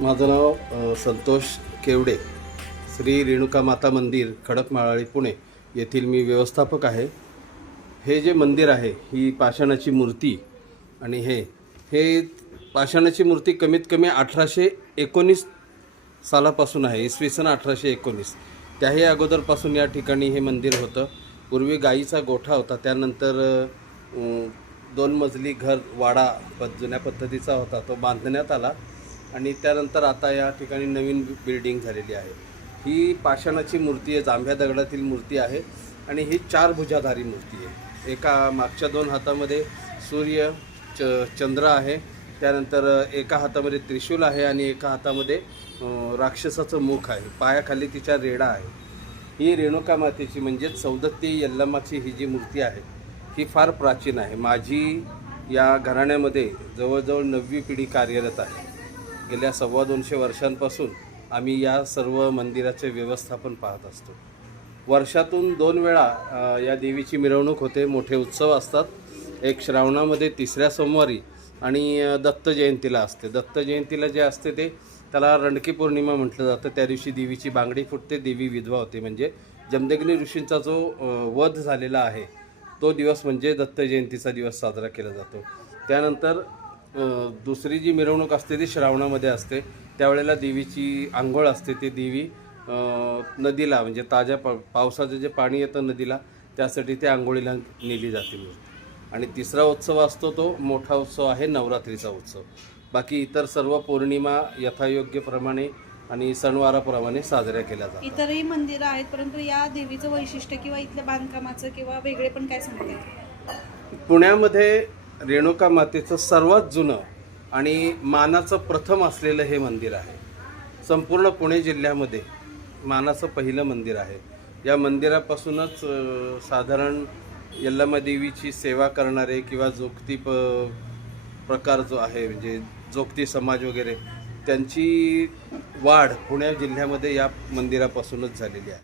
माझं नाव संतोष केवडे. श्री रेणुका माता मंदिर खडकमाळाळी पुणे येथील मी व्यवस्थापक आहे. हे जे मंदिर आहे ही पाषाणाची मूर्ती आणि हे हे पाषाणाची मूर्ती कमीत कमी अठराशे एकोणीस सालापासून आहे इसवी सन अठराशे एकोणीस. त्याही अगोदरपासून या ठिकाणी हे मंदिर होतं. पूर्वी गाईचा गोठा होता त्यानंतर दोन मजली घर वाडा जुन्या पद्धतीचा होता तो बांधण्यात आला. आणि त्यानंतर आता या ठिकाणी नवीन बिल्डिंग झालेली आहे. ही पाषाणाची मूर्ती आहे जांभ्या दगडातील मूर्ती आहे आणि ही चार भुजाधारी मूर्ती आहे. एका मागच्या दोन हातामध्ये सूर्य च चंद्र आहे त्यानंतर एका हातामध्ये त्रिशूल आहे आणि एका हातामध्ये राक्षसाचं मुख आहे पायाखाली तिच्या रेडा आहे. ही रेणुका मातेची म्हणजेच सौदत्ती यल्लमाची ही जी मूर्ती आहे ही फार प्राचीन आहे. माझी या घराण्यामध्ये जवळजवळ नववी पिढी कार्यरत आहे. गेल्या सव्वा दोनशे वर्षांपासून आम्ही या सर्व मंदिराचे व्यवस्थापन पाहत असतो. वर्षातून दोन वेळा या देवीची मिरवणूक होते. मोठे उत्सव असतात. एक श्रावणामध्ये तिसऱ्या सोमवारी आणि दत्त जयंतीला असते. दत्त जयंतीला जे असते ते त्याला रणकी पौर्णिमा म्हटलं जातं. त्या दिवशी देवीची बांगडी फुटते. देवी विधवा होते. म्हणजे जमदग्नी ऋषींचा जो वध झालेला आहे तो दिवस म्हणजे दत्त जयंतीचा दिवस साजरा केला जातो. त्यानंतर दुसरी जी मिरवणूक असते ती श्रावणामध्ये असते. त्यावेळेला देवीची आंघोळ असते ती देवी नदीला म्हणजे ताज्या पा पावसाचं जे पाणी येतं नदीला त्यासाठी ते आंघोळीला नेली जाते मूर्ती आणि तिसरा उत्सव असतो तो मोठा उत्सव आहे नवरात्रीचा उत्सव. बाकी इतर सर्व पौर्णिमा यथायोग्यप्रमाणे आणि सणवाराप्रमाणे साजऱ्या केल्या जातात. इतरही मंदिरं आहेत परंतु या देवीचं वैशिष्ट्य किंवा इथल्या बांधकामाचं किंवा वेगळे पण काय सांगतात पुण्यामध्ये रेणुका मातेचं सर्वात जुनं आणि मानाचं प्रथम असलेलं हे मंदिर आहे. संपूर्ण पुणे जिल्ह्यामध्ये मानाचं पहिलं मंदिर आहे. या मंदिरापासूनच साधारण यल्लमा देवीची सेवा करणारे किंवा जोगती प प्रकार जो आहे म्हणजे जोगती समाज वगैरे त्यांची वाढ पुणे जिल्ह्यामध्ये या मंदिरापासूनच झालेली आहे.